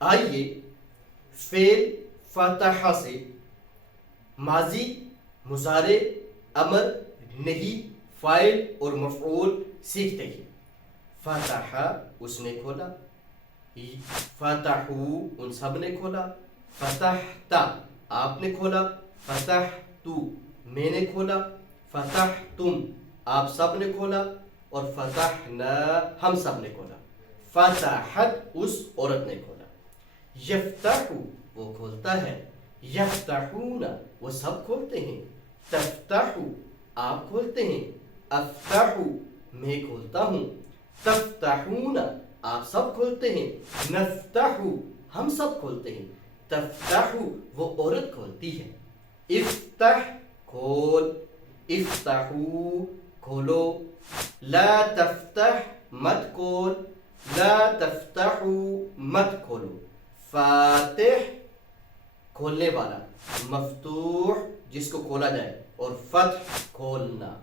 آئیے فعل فتح سے ماضی، مضارع، امر، نہی، فاعل اور مفعول سیکھتے ہیں۔ فتح اس نے کھولا، فتحو ان سب نے کھولا، فتحت آپ نے کھولا، فتحت میں نے کھولا، فتحتم آپ سب نے کھولا، اور فتحنا ہم سب نے کھولا۔ فتحت اس عورت نے کھولا۔ یفتح وہ کھولتا ہے، یفتحون وہ سب کھولتے ہیں، تفتح آپ کھولتے ہیں، افتح میں کھولتا ہوں، تفتحون آپ سب کھولتے ہیں، نفتح ہم سب کھولتے ہیں، تفتح وہ عورت کھولتی ہے۔ افتح کھول، افتحو کھولو، لا تفتح مت کھول، لا تفتحو مت کھولو۔ فاتح کھولنے والا، مفتوح جس کو کھولا جائے، اور فتح کھولنا۔